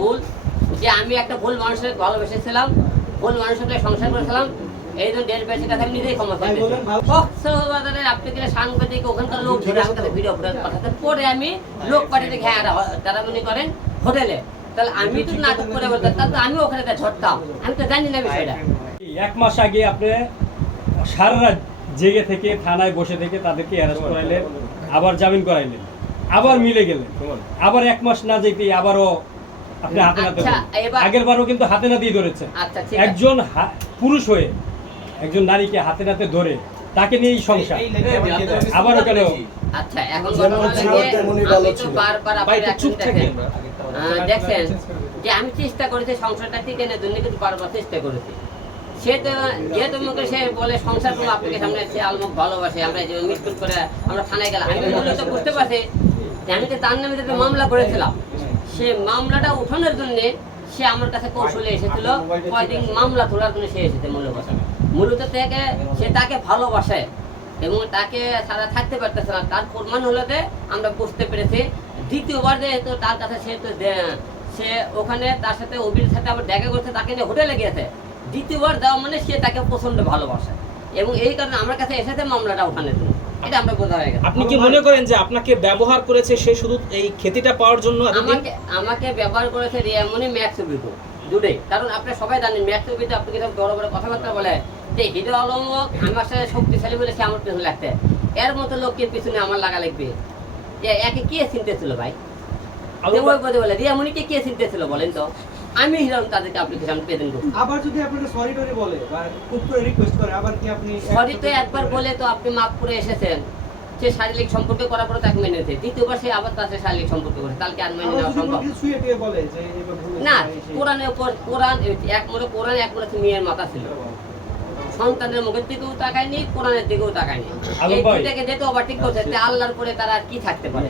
ভুল যে আমি একটা ভুল মানুষের ভালোবেসেছিলাম, ভুল মানুষের সাথে সংসার করেছিলাম, এই জন্য দেশবাসীর কাছে আমি নিজেই ক্ষমা চাইছি। কক্সবাজারের আপনি সাংবাদিক ওখানকার লোক আমার কাছে ভিডিও পাঠাতে, পরে আমি লোক পাঠিয়ে দেখে তারা মনে করেন হোটেলে, তাহলে আমি তো নাটক করে বলতাম, তাহলে আমি ওখানে ধরতাম, আমি তো জানি না বিষয়টা। 1 মাস আগে আপনি সারা রাত জেগে থেকে থানায় বসে থেকে তাদেরকে অ্যারেস্ট করাইলেন, আবার জামিন করাইলেন, আবার মিলে গেলেন, আবার 1 মাস না যেতেই আবারও আপনি হাতে নাতে, আগের বারও কিন্তু হাতে না দিয়ে ধরেছে। একজন পুরুষ হয়ে একজন নারীকে হাতে নাতে ধরে তাকে নিয়েই সংসার, আবারও কেন? আচ্ছা, এখন আমি তো বারবার দেখছেন যে আমি চেষ্টা করেছি সংসারটা টিকে নেওয়ার জন্য, কিন্তু বারবার চেষ্টা করেছি। সে তো যেহেতু মুখে সে বলে সংসার করবো আপনাকে সামনে, সে আলমুখ ভালোবাসে, আমরা মিটকুট করে আমরা থানায় গেলাম, আমি মূলত বুঝতে পারছি যে আমি তো তার নামে যে মামলা করেছিলাম, সে মামলাটা উঠানোর জন্য সে আমার কাছে কৌশলে এসেছিল, কয়েকদিন মামলা তোলার জন্য সে এসেছে। মূলত থেকে সে তাকে ভালোবাসে এবং তাকে ছাড়া থাকতে পারতেছে না, তার প্রমাণ হলোতে আমরা বুঝতে পেরেছি। দ্বিতীয়বার যে তো তার কাছে সে ওখানে তার সাথে অভির সাথে আবার দেখা করছে, তাকে নিয়ে হোটেলে গিয়েছে। দ্বিতীয়বার দেওয়া মানে সে তাকে প্রচন্ড ভালোবাসে এবং এই কারণে আমার কাছে এসেছে মামলাটা ওখানে, এটা আমরা বোঝা হয়ে গেছে। আপনি কি মনে করেন যে আপনাকে ব্যবহার করেছে সে শুধু এই খ্যাতিটা পাওয়ার জন্য? আমাকে ব্যবহার করেছে রিয়ামনি ম্যাক্স অভিজ্ঞ দুটোই, কারণ আপনি সবাই জানেন ম্যাক্স অভিজ্ঞ আপনি কিন্তু বড় বড় কথাবার্তা বলে যে হিরো আলম আমার সাথে শক্তিশালী বলে সে আমার পিছনে লাগতে, এর মতো লোকের পিছনে আমার লাগা লাগবে। একে কে চিনতে ছিল ভাই? বলে রিয়ামনিকে কে চিনতে ছিল বলেন তো? আমি হিরাম তাদেরকে অ্যাপ্লিকেশন প্রেজেন্ট করব। আবার যদি আপনাকে সরি টরি বলে বা খুব করে রিকোয়েস্ট করে, আবার কি আপনি সরি তো একবার বলে তো আপনি মাফ করে এসেছেন, সে শারীরিক সম্পর্ক করার পরে তাকে মেনে নিয়েছে, দ্বিতীয়বার সে আবার তার সাথে শারীরিক সম্পর্ক করে, তাহলে আর মেনে নেওয়া সম্ভব না? কোরআনের উপর কোরআন এক মনে কোরআন, এক মনে মেয়ের মাথা ছিল, সন্তানের মুখের দিকেও তাকায়নি, কোরআনের দিকেও তাকায়নি, এই দুটাকে যেতে ওভারটেক করছে, আল্লাহর পরে তারা কি থাকতে পারে?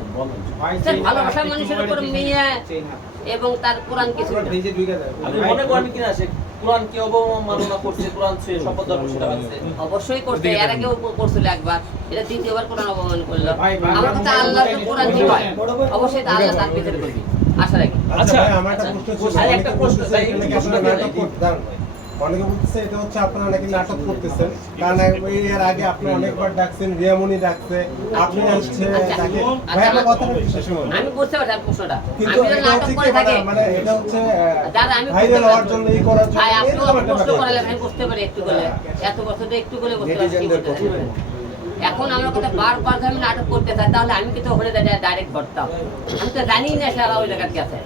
ভালোবাসার মানুষের উপর মেয়ে এবং তার কোরআন কিছু মনে করেন কিনা সে কোরআন কি অবমাননা করছে, কোরআন সে শপথ করছে? অবশ্যই করছে, এর আগেও করছিল একবার, এটা দ্বিতীয়বার কোরআন অবমান করলো। আমার কাছে আল্লাহ কোরআন কি হয়, অবশ্যই আল্লাহ তার ভিতরে করবে, আশা রাখি। আচ্ছা, আমার একটা প্রশ্ন, অনেকে বলতেছে এটা হচ্ছে আপনারা নাকি নাটক করতেছেন, কারণ এর আগে আপনি অনেকবার ডাকছেন, রিয়ামনি ডাকছে, আপনি হচ্ছে তাকে ভাই আমার কথাটা শেষ করুন। আমি বুঝতে পারছি প্রশ্নটা, কিন্তু এটা হচ্ছে কি মানে এটা হচ্ছে ভাইরাল হওয়ার জন্য এই করার জন্য ভাই আপনি প্রশ্ন করালে আমি বুঝতে পারি একটু করে, এত বছর ধরে একটু করে বুঝতে পারি। এখন আমার কথা বারবার আমি নাটক করতে চাই, তাহলে আমি কিন্তু ওখানে ডাইরেক্ট করতাম, আমি তো জানি না সারা ওই জায়গার কাছে।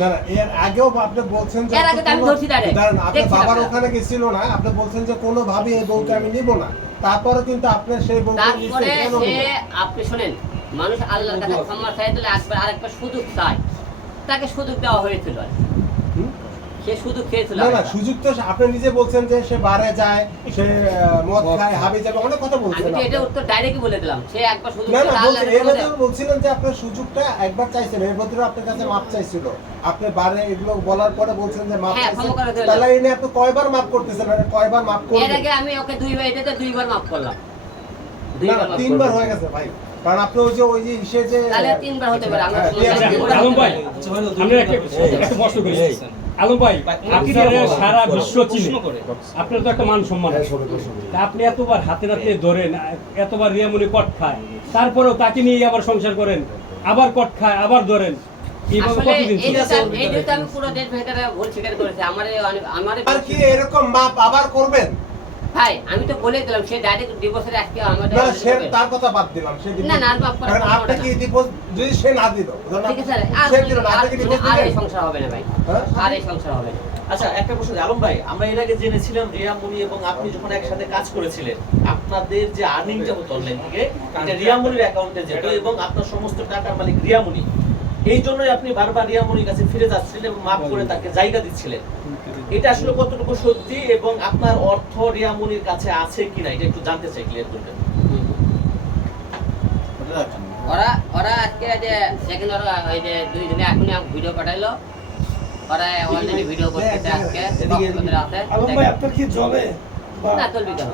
না না, এর আগেও আপনি বলছেন যে এর আগে আমি ধরছি ডাইরেক্ট, আপনার বাবার ওখানে গেছিল না, আপনি বলছেন যে কোনো ভাবে এই বউকে আমি নিব না, তারপরে কিন্তু আপনি সেই বউকে তারপরে সে আপনি শুনেন, মানুষ আল্লাহর কাছে ক্ষমা চায়, তাহলে একবার আরেকবার সুযোগ চায়, তাকে সুযোগ দেওয়া হয়েছিল, সে সুযোগ খেয়েছিল। না না, সুযোগ তো আপনি নিজে বলছেন যে সে বারে যায়, সে মদ খায়, হাবি যাবে, অনেক কথা বলছেন। আমি এটা উত্তর ডাইরেক্টলি বলে দিলাম, সে একবার সুযোগ না না বলছেন, এর মধ্যে বলছিলেন যে আপনি সুযোগটা একবার চাইছেন, এর মধ্যে আপনার কাছে মাপ চাইছিল, আপনি বারে এগুলো বলার পরে বলছেন যে মাপ চাইছেন, তাহলে এনে আপনি কয়বার মাপ করতেছেন, আর কয়বার মাপ করলেন? এর আগে আমি ওকে দুইবার মাপ করলাম, তিনবার হয়ে গেছে ভাই, কারণ আপনি ওই যে ইসে যে তাহলে তিনবার হতে পারে। আলম ভাই, আমরা একটা প্রশ্ন করি। আলম ভাই, আপনি সারা বিশ্ব চিনে, আপনার তো একটা মান সম্মান আছে, আপনি এতবার হাতে নাতে ধরেন, এতবার রিয়ামনি কট খায়, তারপরেও তাকে নিয়ে আবার সংসার করেন, আবার কট খায়, আবার ধরেন, এইভাবে কতদিন? এই যে আমি পুরো দেশ ভেতরে ভুল স্বীকার করেছি, আমার আর কি এরকম মাপ আবার করবেন ভাই? আমি তো বলে দিলাম, সে ডাইরেক্ট ডিভোর্সের আজকে আমাদের না, সে তার কথা বাদ দিলাম, সে না না বাপ করে আপনি কি ডিভোর্স যদি সে না দিল, ঠিক আছে আর এই সংসার হবে না ভাই, আর এই সংসার হবে না। আচ্ছা, একটা প্রশ্ন, আলম ভাই, আমরা এর আগে জেনেছিলাম রিয়ামনি এবং আপনি যখন একসাথে কাজ করেছিলেন, আপনাদের যে আর্নিংটা হতো অনলাইন থেকে, এটা রিয়ামনির অ্যাকাউন্টে যেত এবং আপনার সমস্ত টাকার মালিক রিয়ামনি, এই জন্যই আপনি বারবার রিয়ামনির কাছে ফিরে যাচ্ছিলেন এবং মাফ করে তাকে জায়গা দিচ্ছিলেন। এটা আসলে কতটুকু সত্যি এবং আপনার অর্থ রিয়ামনির কাছে আছে কিনা, এটা একটু জানতে চাই, ক্লিয়ার করবেন। ওরা আজকে যে সেকেন্ড ওই যে দুইজনে এখনই ভিডিও পাঠাইলো, ওরা অলরেডি ভিডিও করতেছে আজকে, আলম ভাই আপনার কি জবে না চলবি কেন?